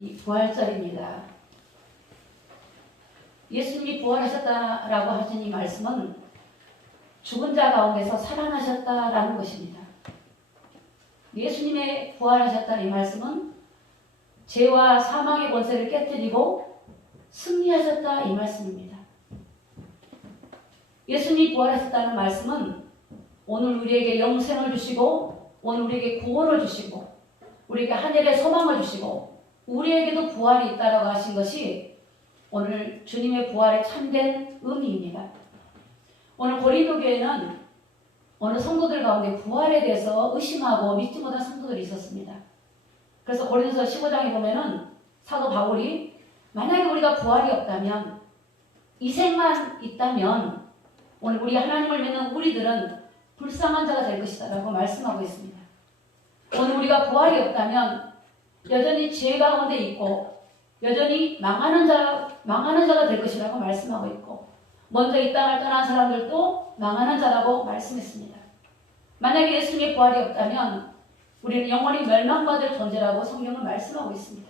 이 부활절입니다. 예수님이 부활하셨다라고 하신 이 말씀은 죽은 자 가운데서 살아나셨다라는 것입니다. 예수님의 부활하셨다는 이 말씀은 죄와 사망의 권세를 깨뜨리고 승리하셨다 이 말씀입니다. 예수님이 부활하셨다는 말씀은 오늘 우리에게 영생을 주시고 오늘 우리에게 구원을 주시고 우리에게 하늘의 소망을 주시고 우리에게도 부활이 있다라고 하신 것이 오늘 주님의 부활의 참된 의미입니다. 오늘 고린도 교회는 어느 성도들 가운데 부활에 대해서 의심하고 믿지 못한 성도들이 있었습니다. 그래서 고린도서 15장에 보면은 사도 바울이 만약에 우리가 부활이 없다면 이생만 있다면 오늘 우리 하나님을 믿는 우리들은 불쌍한 자가 될 것이다 라고 말씀하고 있습니다. 오늘 우리가 부활이 없다면 여전히 죄 가운데 있고 여전히 망하는 자가 될 것이라고 말씀하고 있고 먼저 이 땅을 떠난 사람들도 망하는 자라고 말씀했습니다. 만약에 예수님의 부활이 없다면 우리는 영원히 멸망받을 존재라고 성경은 말씀하고 있습니다.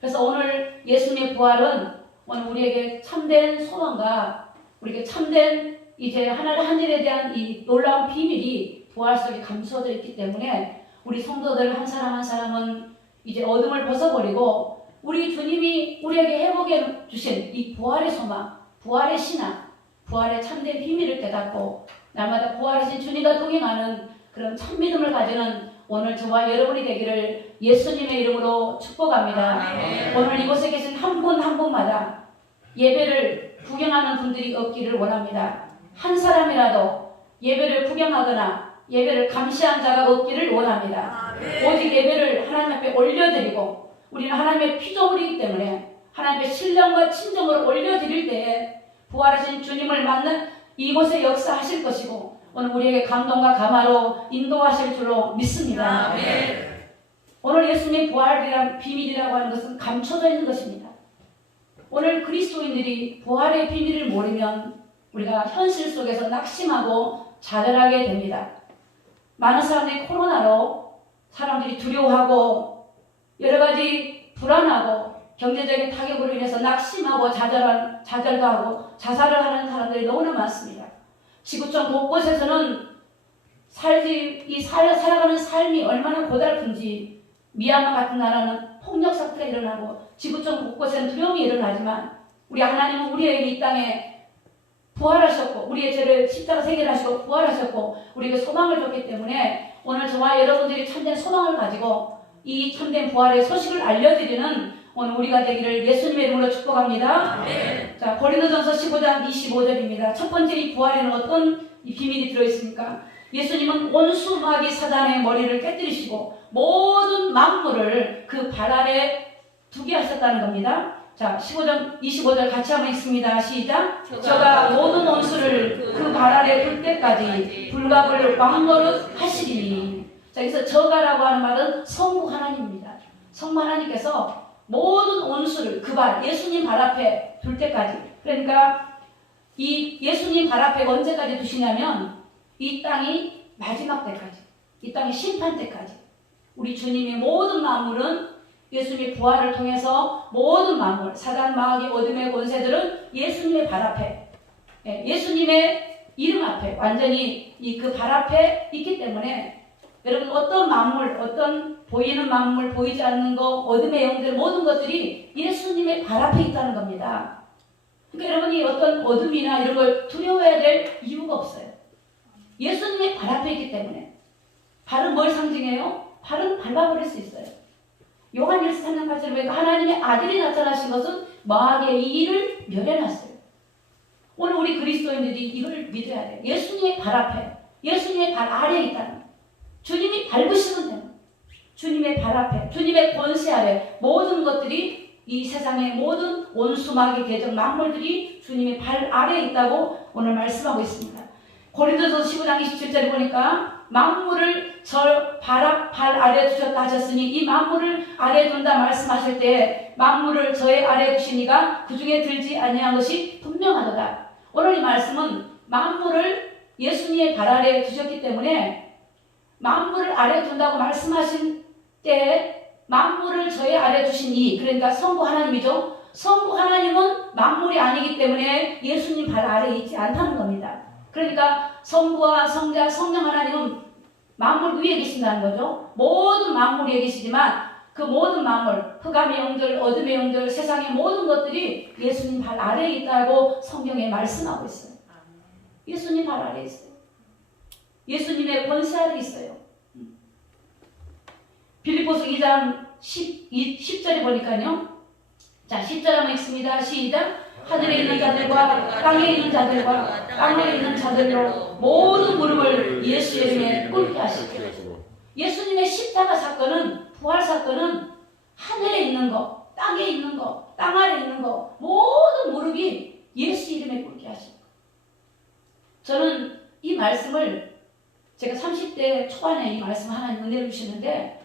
그래서 오늘 예수님의 부활은 오늘 우리에게 참된 소망과 우리에게 참된 이제 하나님 한 일에 대한 이 놀라운 비밀이 부활 속에 감추어져 있기 때문에 우리 성도들 한 사람 한 사람은 이제 어둠을 벗어버리고 우리 주님이 우리에게 회복해 주신 이 부활의 소망, 부활의 신앙, 부활의 참된 비밀을 깨닫고 날마다 부활하신 주님과 동행하는 그런 참믿음을 가지는 오늘 저와 여러분이 되기를 예수님의 이름으로 축복합니다. 오늘 이곳에 계신 한 분 한 분마다 예배를 구경하는 분들이 없기를 원합니다. 한 사람이라도 예배를 구경하거나 예배를 감시한 자가 없기를 원합니다. 오직 예배를 하나님 앞에 올려드리고 우리는 하나님의 피조물이기 때문에 하나님의 신령과 친정으로 올려드릴 때에 부활하신 주님을 만난 이곳에 역사하실 것이고 오늘 우리에게 감동과 감화로 인도하실 줄로 믿습니다. 오늘 예수님의 부활이란 비밀이라고 하는 것은 감춰져 있는 것입니다. 오늘 그리스도인들이 부활의 비밀을 모르면 우리가 현실 속에서 낙심하고 좌절하게 됩니다. 많은 사람들이 코로나로 사람들이 두려워하고 여러 가지 불안하고 경제적인 타격으로 인해서 낙심하고 좌절도 하고 자살을 하는 사람들이 너무나 많습니다. 지구촌 곳곳에서는 살아가는 삶이 얼마나 고달픈지 미얀마 같은 나라는 폭력 사태가 일어나고 지구촌 곳곳에는 두려움이 일어나지만 우리 하나님은 우리에게 이 땅에 부활하셨고 우리의 죄를 십자가 해결하시고 부활하셨고 우리에게 소망을 줬기 때문에 오늘 저와 여러분들이 참된 소망을 가지고 이 참된 부활의 소식을 알려드리는 오늘 우리가 되기를 예수님의 이름으로 축복합니다. 자, 고린도전서 15장 25절입니다. 첫 번째 이 부활에는 어떤 이 비밀이 들어있습니까? 예수님은 온수마귀 사단의 머리를 깨뜨리시고 모든 만물을 그 발 아래 두게 하셨다는 겁니다. 자, 15장 25절 같이 한번 읽습니다. 시작. 저가 모든 원수를 그 발 아래 둘 때까지 불갑을 왕노릇 하시리니. 자, 여기서 저가라고 하는 말은 성부 하나님입니다. 성부 하나님께서 모든 원수를 그 발, 예수님 발 앞에 둘 때까지. 그러니까 이 예수님 발 앞에 언제까지 두시냐면 이 땅이 마지막 때까지, 이 땅이 심판 때까지 우리 주님의 모든 만물은 예수님의 부활을 통해서 모든 만물, 사단, 마귀, 어둠의 권세들은 예수님의 발 앞에, 예수님의 이름 앞에 완전히 그 발 앞에 있기 때문에 여러분 어떤 만물, 어떤 보이는 만물, 보이지 않는 것, 어둠의 영들 모든 것들이 예수님의 발 앞에 있다는 겁니다. 그러니까 여러분이 어떤 어둠이나 이런 걸 두려워해야 될 이유가 없어요. 예수님의 발 앞에 있기 때문에. 발은 뭘 상징해요? 발은 밟아버릴 수 있어요. 요한 1서 3장 8절에 보니까 하나님의 아들이 나타나신 것은 마귀의 이 일을 멸해놨어요. 오늘 우리 그리스도인들이 이걸 믿어야 돼요. 예수님의 발 앞에, 예수님의 발 아래에 있다는 주님이 밟으시면 돼요. 주님의 발 앞에, 주님의 권세 아래 모든 것들이 이 세상의 모든 온수마귀 대적 만물들이 주님의 발 아래에 있다고 오늘 말씀하고 있습니다. 고린도전서 15장 27절에 보니까 만물을 저 발 아래에 두셨다 하셨으니 이 만물을 아래에 둔다 말씀하실 때 만물을 저의 아래에 두시니가 그 중에 들지 아니한 것이 분명하도다. 오늘 이 말씀은 만물을 예수님의 발 아래에 두셨기 때문에 만물을 아래에 둔다고 말씀하신 때 만물을 저의 아래 주신 이, 그러니까 성부 하나님이죠. 성부 하나님은 만물이 아니기 때문에 예수님 발 아래에 있지 않다는 겁니다. 그러니까 성부와 성자, 성령 하나님은 만물 위에 계신다는 거죠. 모든 만물 위에 계시지만 그 모든 만물, 흑암의 영들, 어둠의 영들, 세상의 모든 것들이 예수님 발 아래에 있다고 성경에 말씀하고 있어요. 예수님 발 아래에 있어요. 예수님의 권세 아래 있어요. 빌립보서 2장 10절에 보니까요. 자, 10절 한번 읽습니다. 시작. 하늘에 있는 자들과 땅에 있는 자들과 땅에 있는 자들로 모든 무릎을 예수 이름에 꿇게 하시고. 예수님의 십자가 사건은, 부활 사건은 하늘에 있는 거, 땅에 있는 거, 땅 아래 있는 거 모든 무릎이 예수 이름에 꿇게 하시고. 저는 이 말씀을 제가 30대 초반에 이 말씀을 하나님 은혜를 주시는데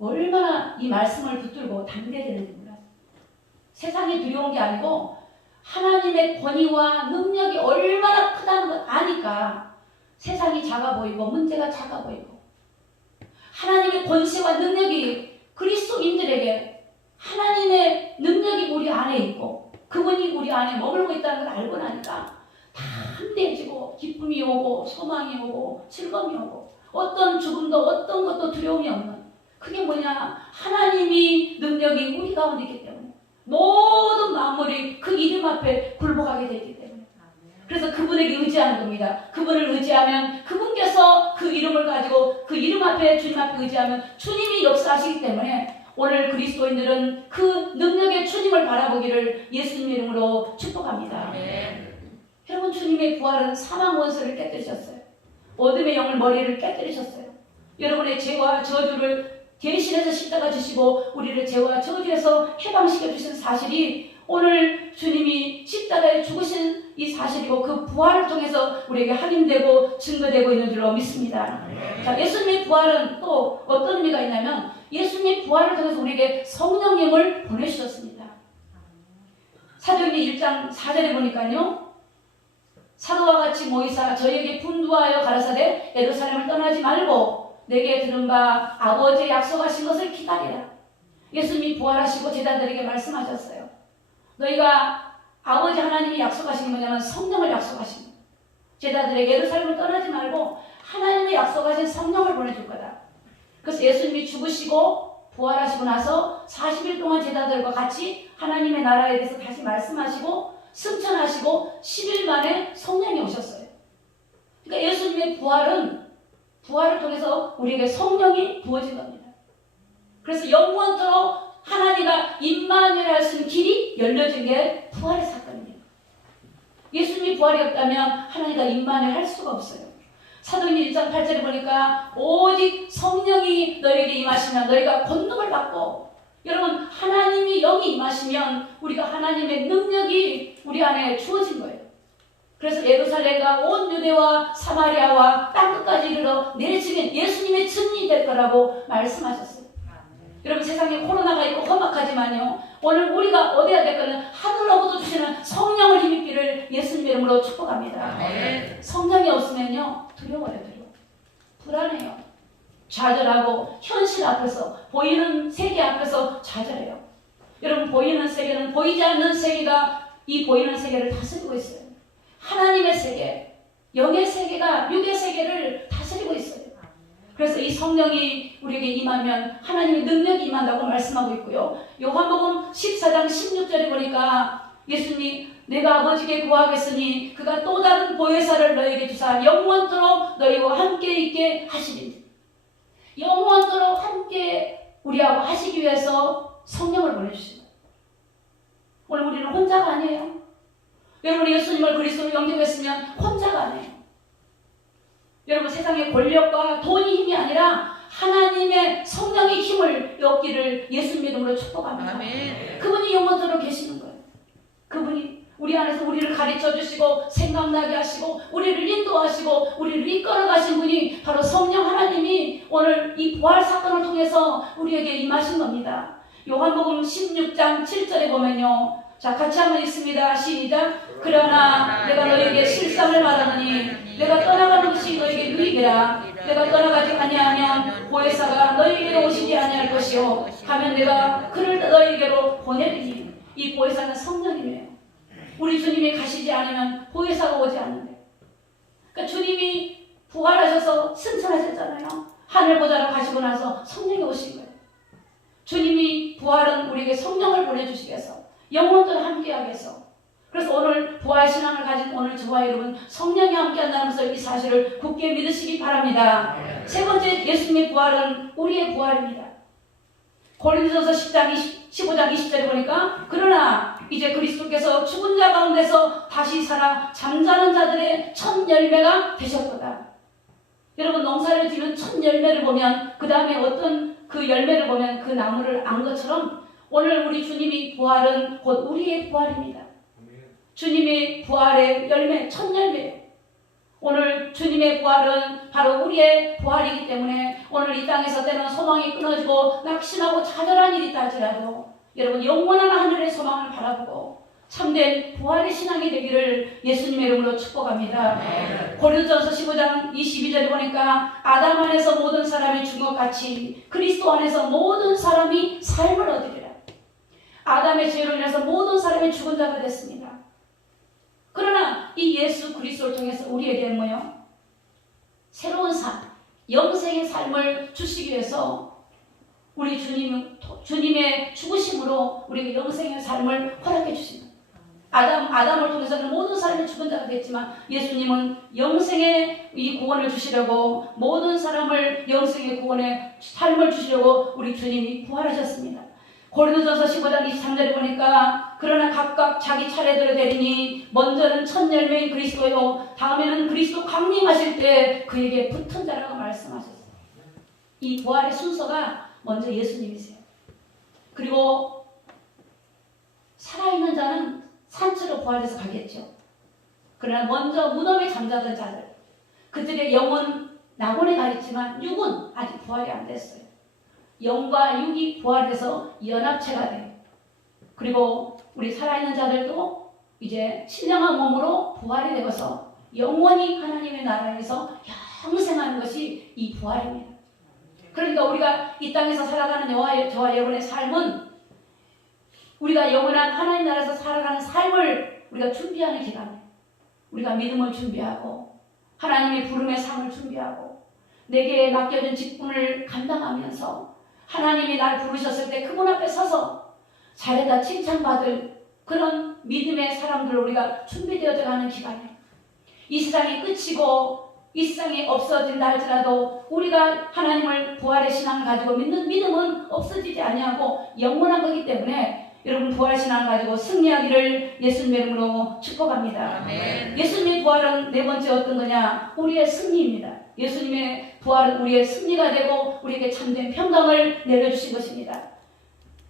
얼마나 이 말씀을 붙들고 담대해야 되는지 몰랐어요. 세상이 두려운 게 아니고 하나님의 권위와 능력이 얼마나 크다는 걸 아니까 세상이 작아 보이고 문제가 작아 보이고, 하나님의 권세와 능력이 그리스도인들에게 하나님의 능력이 우리 안에 있고 그분이 우리 안에 머물고 있다는 걸 알고 나니까 담대해지고 기쁨이 오고 소망이 오고 즐거움이 오고 어떤 죽음도 어떤 것도 두려움이 없는, 그게 뭐냐, 하나님이 능력이 우리 가운데 있기 때문에 모든 만물이 그 이름 앞에 굴복하게 되기 때문에, 그래서 그분에게 의지하는 겁니다. 그분을 의지하면 그분께서 그 이름을 가지고 그 이름 앞에, 주님 앞에 의지하면 주님이 역사하시기 때문에 오늘 그리스도인들은 그 능력의 주님을 바라보기를 예수님 이름으로 축복합니다. 아멘. 여러분, 주님의 부활은 사망 원수를 깨뜨리셨어요. 어둠의 영을 머리를 깨뜨리셨어요. 여러분의 죄와 저주를 대신해서 십자가 지시고 우리를 죄와 저주에서 해방시켜 주신 사실이 오늘 주님이 십자가에 죽으신 이 사실이고 그 부활을 통해서 우리에게 확인되고 증거되고 있는 줄로 믿습니다. 자, 예수님의 부활은 또 어떤 의미가 있냐면 예수님의 부활을 통해서 우리에게 성령님을 보내주셨습니다. 사도행전 1장 4절에 보니까요, 사도와 같이 모이사 저희에게 분부하여 가라사대 예루살렘을 떠나지 말고 내게 들은 바 아버지의 약속하신 것을 기다리라. 예수님이 부활하시고 제자들에게 말씀하셨어요. 너희가 아버지 하나님이 약속하신 게 뭐냐면 성령을 약속하신 거예요. 제자들에게 예루살렘을 떠나지 말고 하나님의 약속하신 성령을 보내줄 거다. 그래서 예수님이 죽으시고 부활하시고 나서 40일 동안 제자들과 같이 하나님의 나라에 대해서 다시 말씀하시고 승천하시고 10일 만에 성령이 오셨어요. 그러니까 예수님의 부활을 통해서 우리에게 성령이 부어진 겁니다. 그래서 영원토록 하나님과 임마누엘 할 수 있는 길이 열려진 게 부활의 사건입니다. 예수님이 부활이 없다면 하나님과 임마누엘 할 수가 없어요. 사도행전 1장 8절에 보니까 오직 성령이 너에게 임하시면 너희가 권능을 받고, 여러분, 하나님이 영이 임하시면 우리가 하나님의 능력이 우리 안에 주어진 거예요. 그래서 예루살렘과 온 유대와 사마리아와 땅끝까지 이르러 내리치면 예수님의 증인이 될 거라고 말씀하셨어요. 여러분, 세상에 코로나가 있고 험악하지만요, 오늘 우리가 얻어야 될 것은 하늘로부터 주시는 성령을 힘입기를 예수님 이름으로 축복합니다. 성령이 없으면요 두려워요. 불안해요. 좌절하고 현실 앞에서, 보이는 세계 앞에서 좌절해요. 여러분, 보이는 세계는 보이지 않는 세계가 이 보이는 세계를 다스리고 있어요. 하나님의 세계, 영의 세계가 육의 세계를 다스리고 있어요. 그래서 이 성령이 우리에게 임하면 하나님의 능력이 임한다고 말씀하고 있고요. 요한복음 14장 16절에 보니까 예수님이 내가 아버지께 구하겠으니 그가 또 다른 보혜사를 너에게 주사 영원토록 너희와 함께 있게 하시리니, 영원토록 함께 우리하고 하시기 위해서 성령을 보내주시고, 오늘 우리는 혼자가 아니에요. 여러분, 예수님을 그리스도로 영접했으면 혼자가 아니에요. 여러분, 세상의 권력과 돈이 힘이 아니라 하나님의 성령의 힘을 얻기를 예수님 이름으로 축복합니다. 아멘. 그분이 영원토록 계시는 거예요. 그분이 우리 안에서 우리를 가르쳐 주시고 생각나게 하시고 우리를 인도하시고 우리를 이끌어 가신 분이 바로 성령 하나님이 오늘 이 부활 사건을 통해서 우리에게 임하신 겁니다. 요한복음 16장 7절에 보면요, 자, 같이 한번 읽습니다. 시작. 그러나 내가 너희에게 실상을 말하노니 내가 떠나가는 것이 너희에게 유익이라. 내가 떠나가지 아니하면 보혜사가 너희에게로 오시지 아니할 것이요 하면 내가 그를 너희에게로 보내리니. 이 보혜사는 성령이에요. 우리 주님이 가시지 않으면 보혜사가 오지 않는데. 그러니까 주님이 부활하셔서 승천하셨잖아요. 하늘 보좌로 가시고 나서 성령이 오신 거예요. 주님이 부활은 우리에게 성령을 보내주시기 위해서 영원토록 함께하기 위해서. 그래서 오늘 부활신앙을 가진 오늘 저와 여러분 성령이 함께한다면서 이 사실을 굳게 믿으시기 바랍니다. 세 번째, 예수님의 부활은 우리의 부활입니다. 고린도전서 15장 20절에 보니까 그러나 이제 그리스도께서 죽은 자 가운데서 다시 살아 잠자는 자들의 첫 열매가 되셨도다. 여러분 농사를 지는 첫 열매를 보면 그 다음에 어떤 그 열매를 보면 그 나무를 안 것처럼 오늘 우리 주님이 부활은 곧 우리의 부활입니다. 주님의 부활의 열매, 첫 열매. 오늘 주님의 부활은 바로 우리의 부활이기 때문에 오늘 이 땅에서 때는 소망이 끊어지고 낙심하고 좌절한 일이 있다 할지라도 여러분 영원한 하늘의 소망을 바라보고 참된 부활의 신앙이 되기를 예수님의 이름으로 축복합니다. 고린도전서 15장 22절에 보니까 아담 안에서 모든 사람이 죽은 것 같이 그리스도 안에서 모든 사람이 삶을 얻으리라. 아담의 죄로 인해서 모든 사람이 죽은 자가 됐습니다. 그러나 이 예수 그리스도를 통해서 우리에게는 뭐요? 새로운 삶, 영생의 삶을 주시기 위해서 우리 주님의 죽으심으로 우리에게 영생의 삶을 허락해 주십니다. 아담을 통해서는 모든 사람이 죽은 자가 됐지만 예수님은 영생의 이 구원을 주시려고 모든 사람을 영생의 구원의 삶을 주시려고 우리 주님이 부활하셨습니다. 고린도전서 15장 23절에 보니까 그러나 각각 자기 차례대로 되리니 먼저는 첫 열매인 그리스도요 다음에는 그리스도 강림하실 때 그에게 붙은 자라고 말씀하셨어요. 이 부활의 순서가 먼저 예수님이세요. 그리고 살아있는 자는 산채로 부활해서 가겠죠. 그러나 먼저 무덤에 잠자던 자들, 그들의 영은 낙원에 가 있지만 육은 아직 부활이 안 됐어요. 영과 육이 부활해서 연합체가 돼요. 그리고 우리 살아있는 자들도 이제 신령한 몸으로 부활이 되어서 영원히 하나님의 나라에서 영생하는 것이 이 부활입니다. 그러니까 우리가 이 땅에서 살아가는 저와 여러분의 삶은 우리가 영원한 하나님 나라에서 살아가는 삶을 우리가 준비하는 기간이에요. 우리가 믿음을 준비하고 하나님의 부름의 삶을 준비하고 내게 맡겨진 직분을 감당하면서 하나님이 날 부르셨을 때 그분 앞에 서서 잘했다 칭찬받을 그런 믿음의 사람들을 우리가 준비되어져 가는 기간이에요. 이 세상이 끝이고 이 세상이 없어진다 할지라도 우리가 하나님을 부활의 신앙을 가지고 믿는 믿음은 없어지지 아니하고 영원한 거기 때문에 여러분 부활 신앙을 가지고 승리하기를 예수님의 이름으로 축복합니다. 아멘. 예수님의 부활은 네 번째 어떤 거냐? 우리의 승리입니다. 예수님의 부활은 우리의 승리가 되고 우리에게 참된 평강을 내려주신 것입니다.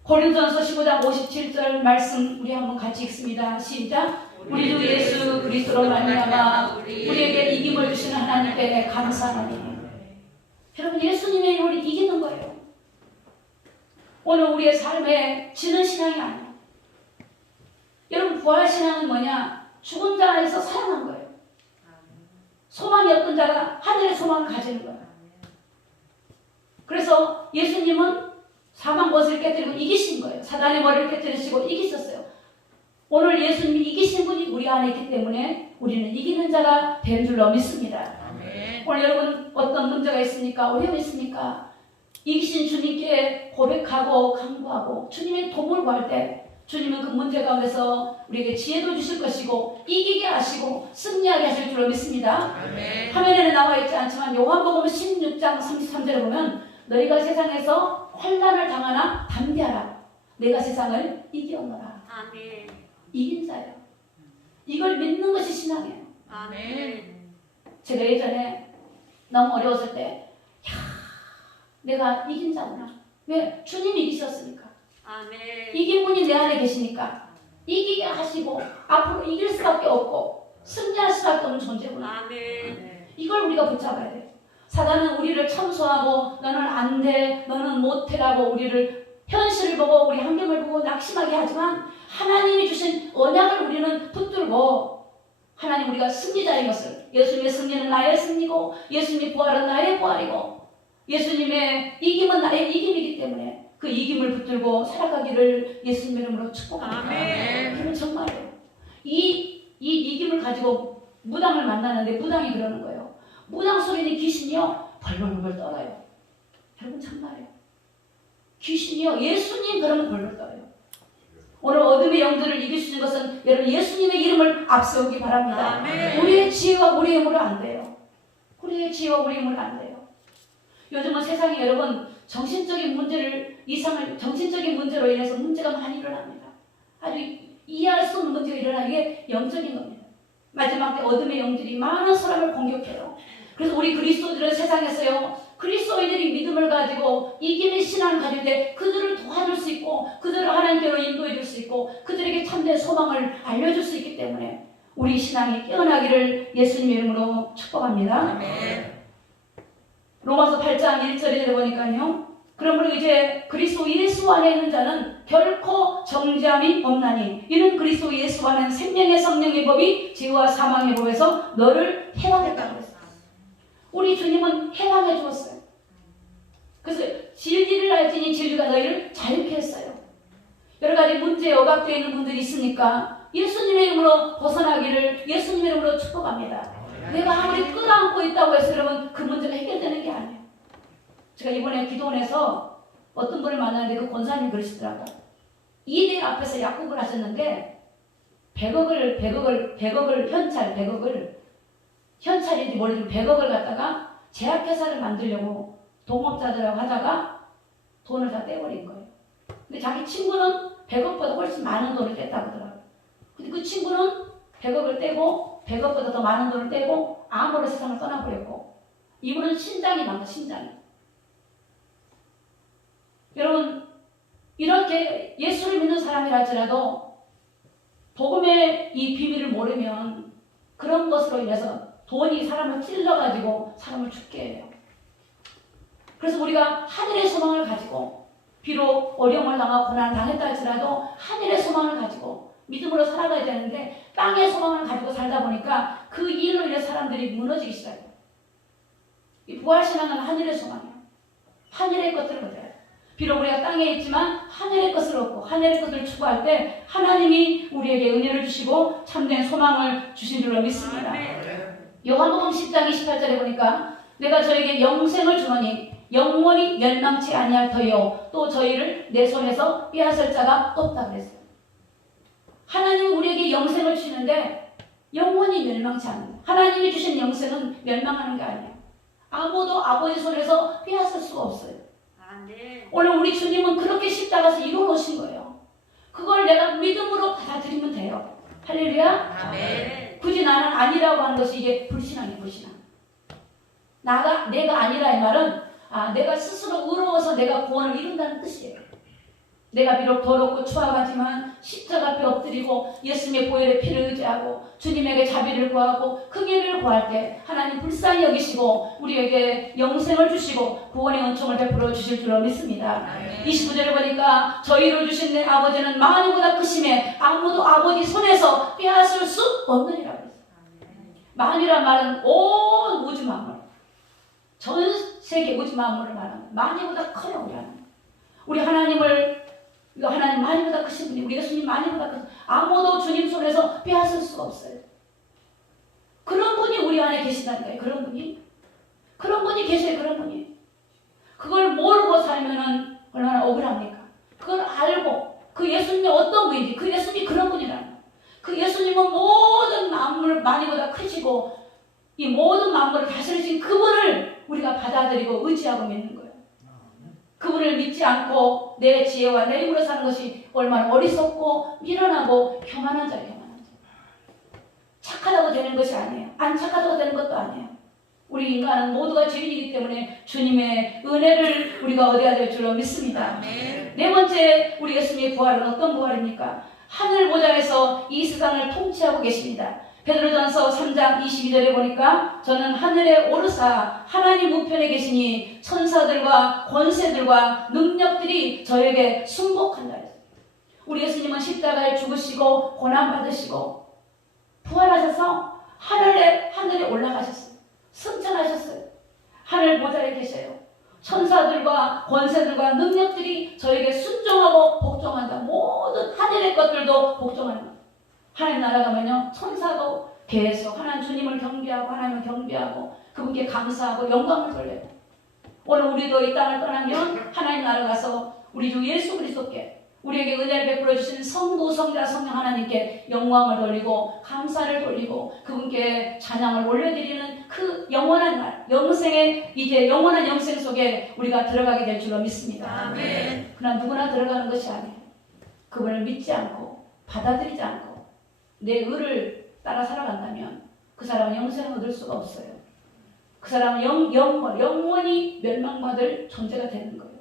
고린도전서 15장 57절 말씀 우리 한번 같이 읽습니다. 시작. 우리 주 예수 그리스도로 말미암아 우리에게 이김을 주시는 하나님께 감사하니. 여러분 예수님의 이름으로 이기는 거예요. 오늘 우리의 삶에 지는 신앙이 아니에요. 여러분 부활 신앙은 뭐냐? 죽은 자 안에서 살아난 거예요. 소망이 없던 자가 하늘의 소망을 가지는 거예요. 그래서 예수님은 사망 것을 깨뜨리고 이기신 거예요. 사단의 머리를 깨뜨리시고 이기셨어요. 오늘 예수님이 이기신 분이 우리 안에 있기 때문에 우리는 이기는 자가 된 줄로 믿습니다. 아멘. 오늘 여러분 어떤 문제가 있습니까? 어려움이 있습니까? 이기신 주님께 고백하고 간구하고 주님의 도움을 구할 때 주님은 그 문제 가운데서 우리에게 지혜도 주실 것이고 이기게 하시고 승리하게 하실 줄로 믿습니다. 아멘. 화면에는 나와 있지 않지만 요한복음 16장 33절에 보면 너희가 세상에서 환난을 당하나 담대하라. 내가 세상을 이기었노라. 아멘. 이긴 자예요. 이걸 믿는 것이 신앙이에요. 아멘. 제가 예전에 너무 어려웠을 때 내가 이긴 자구나. 왜? 주님이 이기셨으니까. 아멘. 이긴 분이 내 안에 계시니까 이기게 하시고 앞으로 이길 수밖에 없고 승리할 수밖에 없는 존재구나. 아멘. 이걸 우리가 붙잡아야 돼요. 사단은 우리를 참소하고 너는 안 돼, 너는 못해라고 우리를 현실을 보고 우리 환경을 보고 낙심하게 하지만 하나님이 주신 언약을 우리는 붙들고 하나님 우리가 승리자인 것을, 예수님의 승리는 나의 승리고 예수님의 부활은 나의 부활이고 예수님의 이김은 나의 이김이기 때문에 그 이김을 붙들고 살아가기를 예수님의 이름으로 축복합니다. 그러면 정말요. 이 이김을 가지고 무당을 만나는데 무당이 그러는 거예요. 무당 소리는 귀신이요 벌벌벌 떨어요. 여러분 정말요. 귀신이요 예수님 그러면 벌벌 떨어요. 오늘 어둠의 영들을 이길 수 있는 것은 여러분 예수님의 이름을 앞세우기 바랍니다. 우리의 지혜와 우리의 힘으로 안 돼요. 우리의 지혜와 우리의 힘으로 안 돼요. 요즘은 세상에 여러분 정신적인 문제로 인해서 문제가 많이 일어납니다. 아주 이해할 수 없는 문제가 일어나는 게 영적인 겁니다. 마지막 때 어둠의 영들이 많은 사람을 공격해요. 그래서 우리 그리스도인들은 세상에서요 그리스도인들이 믿음을 가지고 이김의 신앙을 가질 때 그들을 도와줄 수 있고 그들을 하나님께로 인도해 줄 수 있고 그들에게 참된 소망을 알려줄 수 있기 때문에 우리 신앙이 깨어나기를 예수님의 이름으로 축복합니다. 로마서 8장 1절에 보니까요. 그러므로 이제 그리스도 예수 안에 있는 자는 결코 정죄함이 없나니 이는 그리스도 예수 안에 생명의 성령의 법이 죄와 사망의 법에서 너를 해방했다고 했어요. 우리 주님은 해방해 주었어요. 그래서 진리를 알지니 진리가 너희를 자유케 했어요. 여러 가지 문제에 억압되어 있는 분들이 있으니까 예수님의 이름으로 벗어나기를 예수님의 이름으로 축복합니다. 내가 아무리 끌어안고 있다고 해서 여러분 그 문제가 해결되는 게 아니에요. 제가 이번에 기도원에서 어떤 분을 만났는데 그 권사님이 그러시더라고요. 이대 앞에서 약국을 하셨는데 100억을 현찰인지 모르지만 100억을 갖다가 제약회사를 만들려고 동업자들하고 하다가 돈을 다 떼버린 거예요. 근데 자기 친구는 100억보다 훨씬 많은 돈을 뗐다고 하더라고요. 근데 그 친구는 100억을 떼고 100억보다 더 많은 돈을 떼고 암으로 세상을 떠나버렸고 이분은 신장이 남아 신장이. 여러분 이렇게 예수를 믿는 사람이라 할지라도 복음의 이 비밀을 모르면 그런 것으로 인해서 돈이 사람을 찔러가지고 사람을 죽게 해요. 그래서 우리가 하늘의 소망을 가지고 비록 어려움을 당하고 고난을 당했다 할지라도 하늘의 소망을 가지고 믿음으로 살아가야 되는데 땅의 소망을 가지고 살다 보니까 그 일로 인해 사람들이 무너지기 시작해요. 이 부활신앙은 하늘의 소망이에요. 하늘의 것들을 얻어요. 비록 우리가 땅에 있지만 하늘의 것을 얻고 하늘의 것을 추구할 때 하나님이 우리에게 은혜를 주시고 참된 소망을 주신 줄로 믿습니다. 요한복음 10장 28절에 보니까 내가 저에게 영생을 주노니 영원히 멸망치 아니할 터요 또 저희를 내 손에서 빼앗을 자가 없다 그랬어요. 하나님이 우리에게 영생을 주시는데 영원히 멸망치 않는 하나님이 주신 영생은 멸망하는 게 아니에요. 아무도 아버지 손에서 빼앗을 수가 없어요. 오늘 우리 주님은 그렇게 십자가에서 이루어놓으신 거예요. 그걸 내가 믿음으로 받아들이면 돼요. 할렐루야. 아멘. 굳이 나는 아니라고 하는 것이 이게 불신앙이에요. 불신앙. 내가 아니라 이 말은 내가 스스로 의로워서 내가 구원을 이룬다는 뜻이에요. 내가 비록 더럽고 추악하지만 십자가 앞에 엎드리고 예수님의 보혈의 피를 의지하고 주님에게 자비를 구하고 그 길을 구할 때 하나님 불쌍히 여기시고 우리에게 영생을 주시고 구원의 은총을 베풀어 주실 줄로 믿습니다. 29절에 보니까 저희를 주신 내 아버지는 만유보다 크심에 아무도 아버지 손에서 빼앗을 수 없느니라고 했어요. 만유란 말은 온 우주 만물, 전 세계 우주 만물을 말하는 만유보다 커요. 우리 하나님을 하나님 많이보다 크신 분이 우리 예수님 많이보다 크신 아무도 주님 손에서 빼앗을 수가 없어요. 그런 분이 우리 안에 계신다는 거예요. 그런 분이 계셔요. 그런 분이. 그걸 모르고 살면은 얼마나 억울합니까? 그걸 알고 그 예수님이 어떤 분인지 그 예수님이 그런 분이라는 거예요. 그 예수님은 모든 만물 많이보다 크시고 이 모든 만물을 다스리신 그분을 우리가 받아들이고 의지하고 믿는 거예요. 그분을 믿지 않고 내 지혜와 내 힘으로 사는 것이 얼마나 어리석고 미련하고 교만한 자예요. 교만한 자. 착하다고 되는 것이 아니에요. 안 착하다고 되는 것도 아니에요. 우리 인간은 모두가 죄인이기 때문에 주님의 은혜를 우리가 얻어야 될 줄로 믿습니다. 네 번째 우리 예수님의 부활은 어떤 부활입니까? 하늘 보좌에서 이 세상을 통치하고 계십니다. 베드로전서 3장 22절에 보니까 저는 하늘에 오르사 하나님 우편에 계시니 천사들과 권세들과 능력들이 저에게 순복한다 했어요. 우리 예수님은 십자가에 죽으시고 고난받으시고 부활하셔서 하늘에 올라가셨어요. 승천하셨어요. 하늘 보좌에 계셔요. 천사들과 권세들과 능력들이 저에게 순종하고 복종한다. 모든 하늘의 것들도 복종하는 거예요. 하나님 나라 가면요, 천사도 계속 하나님 주님을 경배하고 하나님을 경배하고 그분께 감사하고 영광을 돌려요. 오늘 우리도 이 땅을 떠나면 하나님 나라 가서 우리 주 예수 그리스도께 우리에게 은혜를 베풀어 주시는 성부, 성자, 성령 하나님께 영광을 돌리고 감사를 돌리고 그분께 찬양을 올려드리는 그 영원한 날, 영생의 이제 영원한 영생 속에 우리가 들어가게 될 줄로 믿습니다. 아멘. 그러나 누구나 들어가는 것이 아니에요. 그분을 믿지 않고 받아들이지 않고 내 의를 따라 살아간다면 그 사람은 영생을 얻을 수가 없어요. 그 사람은 영원히 멸망받을 존재가 되는 거예요.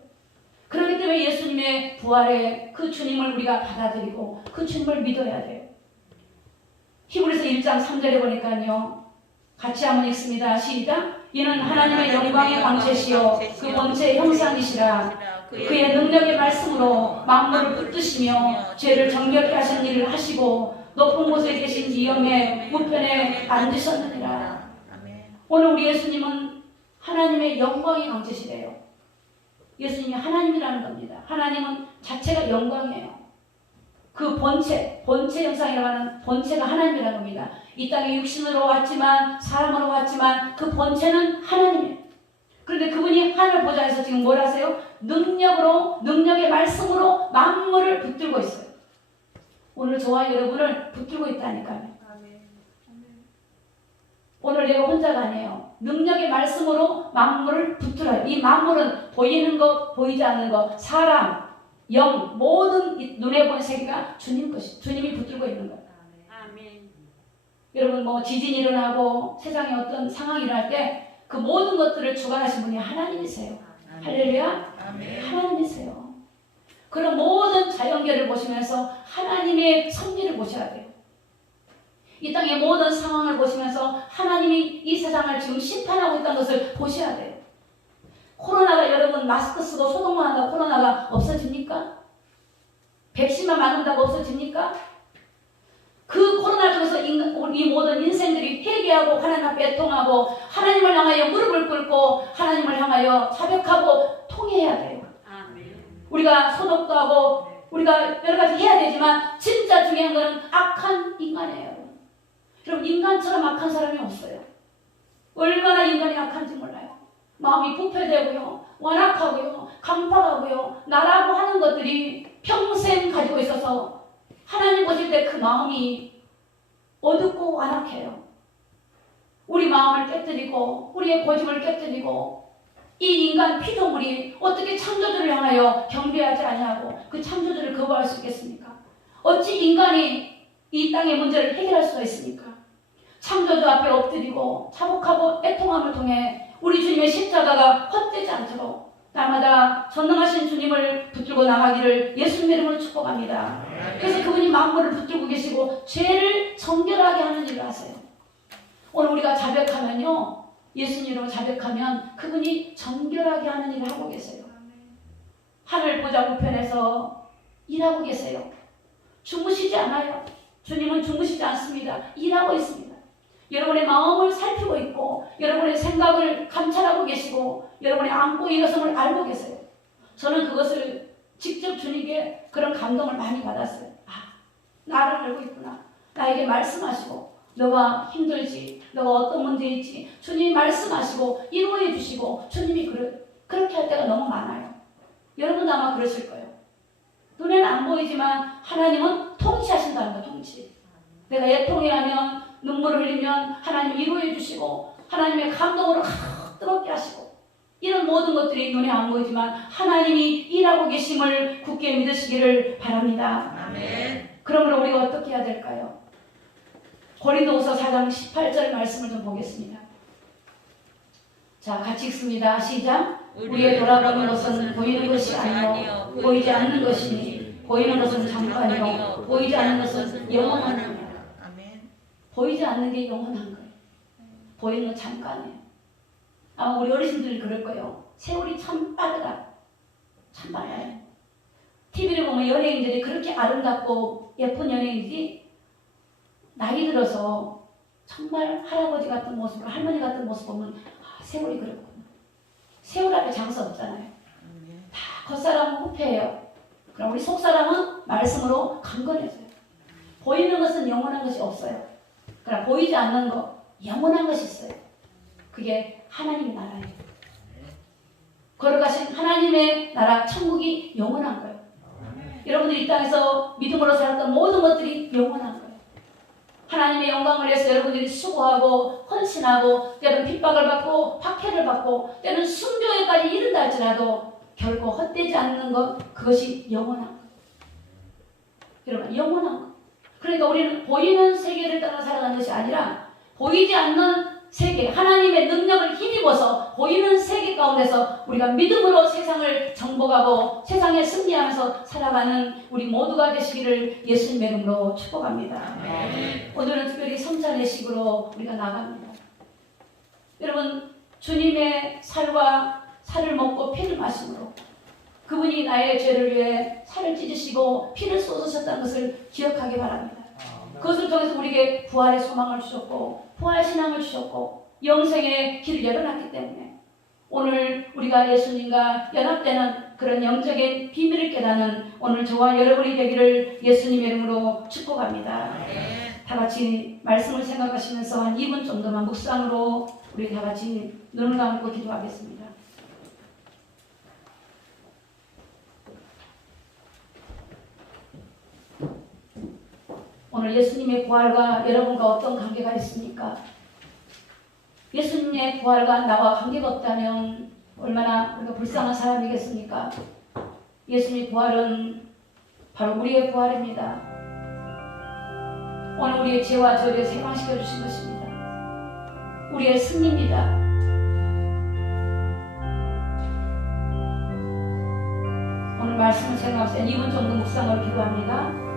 그렇기 때문에 예수님의 부활의 그 주님을 우리가 받아들이고 그 주님을 믿어야 돼요. 히브리서 1장 3절에 보니까요. 같이 한번 읽습니다. 시작. 이는 하나님의 영광의 광채시요 그 본체의 형상이시라. 그의 능력의 말씀으로 만물을 붙드시며 죄를 정결케 하신 일을 하시고 높은 곳에 계신 이영의 우편에 앉으셨느니라. 오늘 우리 예수님은 하나님의 영광의 광채시래요. 예수님이 하나님이라는 겁니다. 하나님은 자체가 영광이에요. 그 본체 형상이라고 하는 본체가 하나님이라는 겁니다. 이 땅에 육신으로 왔지만 사람으로 왔지만 그 본체는 하나님이에요. 그런데 그분이 하늘 보좌에서 지금 뭘 하세요? 능력의 말씀으로 만물을 붙들고 있어요. 오늘 저와 여러분을 붙들고 있다니까요. 오늘 내가 혼자가 아니에요. 능력의 말씀으로 만물을 붙들어요. 이 만물은 보이는 것, 보이지 않는 것, 사람, 영, 모든 눈에 보이는 세계가 주님 것이, 주님이 붙들고 있는 거예요. 아멘. 여러분 뭐 지진이 일어나고 세상에 어떤 상황이 일어날 때 그 모든 것들을 주관하신 분이 하나님이세요. 할렐루야. 하나님이세요. 그런 모든 자연계를 보시면서 하나님의 섭리를 보셔야 돼요. 이 땅의 모든 상황을 보시면서 하나님이 이 세상을 지금 심판하고 있다는 것을 보셔야 돼요. 코로나가 여러분 마스크 쓰고 소독만 한다고 코로나가 없어집니까? 백신만 맞는다고 없어집니까? 그 코로나 중에서 이 모든 인생들이 회개하고 하나님 앞에 애통하고 하나님을 향하여 무릎을 꿇고 하나님을 향하여 자백하고 통해야 돼요. 우리가 소독도 하고 우리가 여러 가지 해야 되지만 진짜 중요한 것은 악한 인간이에요. 여러분 인간처럼 악한 사람이 없어요. 얼마나 인간이 악한지 몰라요. 마음이 부패되고요. 완악하고요. 강팍하고요. 나라고 하는 것들이 평생 가지고 있어서 하나님 보실 때 그 마음이 어둡고 완악해요. 우리 마음을 깨뜨리고 우리의 고집을 깨뜨리고 이 인간 피조물이 어떻게 창조주를 향하여 경배하지 아니하고 그 창조주를 거부할 수 있겠습니까? 어찌 인간이 이 땅의 문제를 해결할 수가 있습니까? 창조주 앞에 엎드리고 자복하고 애통함을 통해 우리 주님의 십자가가 헛되지 않도록 날마다 전능하신 주님을 붙들고 나가기를 예수님의 이름으로 축복합니다. 그래서 그분이 만물을 붙들고 계시고 죄를 정결하게 하는 일을 하세요. 오늘 우리가 자백하면요, 예수님으로 자백하면 그분이 정결하게 하는 일을 하고 계세요. 하늘 보좌 우편에서 일하고 계세요. 주무시지 않아요. 주님은 주무시지 않습니다. 일하고 있습니다. 여러분의 마음을 살피고 있고 여러분의 생각을 감찰하고 계시고 여러분의 안고 일어섬을 알고 계세요. 저는 그것을 직접 주님께 그런 감동을 많이 받았어요. 아, 나를 알고 있구나. 나에게 말씀하시고 너가 힘들지, 너가 어떤 문제 있지 주님이 말씀하시고 이루어해 주시고 주님이 그렇게 할 때가 너무 많아요. 여러분도 아마 그러실 거예요. 눈에는 안 보이지만 하나님은 통치하신다는 거예요. 통치. 내가 애통해하면 눈물을 흘리면 하나님 이루어해 주시고 하나님의 감동으로 뜨겁게 하시고 이런 모든 것들이 눈에 안 보이지만 하나님이 일하고 계심을 굳게 믿으시기를 바랍니다. 아멘. 그러므로 우리가 어떻게 해야 될까요? 고린도후서 4장 18절 말씀을 좀 보겠습니다. 자, 같이 읽습니다. 시작. 우리의 돌아가는 것은 보이는 것이 아니요 보이지 않는 것이니 보이는 것은 잠깐이요 보이지 않는 것은 영원한 것이다. 보이지 않는 게 영원한 거예요. 보이는 건 잠깐이에요. 아마 우리 어르신들이 그럴 거예요. 세월이 참 빠르다. 참 빨라요. TV를 보면 연예인들이 그렇게 아름답고 예쁜 연예인들이 나이 들어서 정말 할아버지 같은 모습, 할머니 같은 모습 보면 세월이 그랬구나. 세월 앞에 장사 없잖아요. 다 겉사람은 후패예요. 그럼 우리 속사람은 말씀으로 강건해져요. 보이는 것은 영원한 것이 없어요. 그러나 보이지 않는 것, 영원한 것이 있어요. 그게 하나님의 나라예요. 걸어가신 하나님의 나라, 천국이 영원한 거예요. 여러분들이 이 땅에서 믿음으로 살았던 모든 것들이 영원한 거예요. 하나님의 영광을 위해서 여러분들이 수고하고 헌신하고 때로는 핍박을 받고 박해를 받고 때로는 순교에까지 이른다 할지라도 결코 헛되지 않는 것, 그것이 영원한 것. 여러분, 영원한 것. 그러니까 우리는 보이는 세계를 따라 살아가는 것이 아니라 보이지 않는 세계, 하나님의 능력을 힘입어서 보이는 세계 가운데서 우리가 믿음으로 세상을 정복하고 세상에 승리하면서 살아가는 우리 모두가 되시기를 예수님의 이름으로 축복합니다. 오늘은 특별히 성찬의식으로 우리가 나갑니다. 여러분, 주님의 살과 살을 먹고 피를 마심으로 그분이 나의 죄를 위해 살을 찢으시고 피를 쏟으셨다는 것을 기억하기 바랍니다. 그것을 통해서 우리에게 부활의 소망을 주셨고 부활신앙을 주셨고 영생의 길을 열어놨기 때문에 오늘 우리가 예수님과 연합되는 그런 영적인 비밀을 깨닫는 오늘 저와 여러분이 되기를 예수님의 이름으로 축복합니다. 다 같이 말씀을 생각하시면서 한 2분 정도만 묵상으로 우리 다 같이 눈을 감고 기도하겠습니다. 오늘 예수님의 부활과 여러분과 어떤 관계가 있습니까? 예수님의 부활과 나와 관계가 없다면 얼마나 우리가 불쌍한 사람이겠습니까? 예수님의 부활은 바로 우리의 부활입니다. 오늘 우리의 죄와 저를 해방시켜 주신 것입니다. 우리의 승리입니다. 오늘 말씀을 생각하면서 2분 정도 묵상을 기도합니다.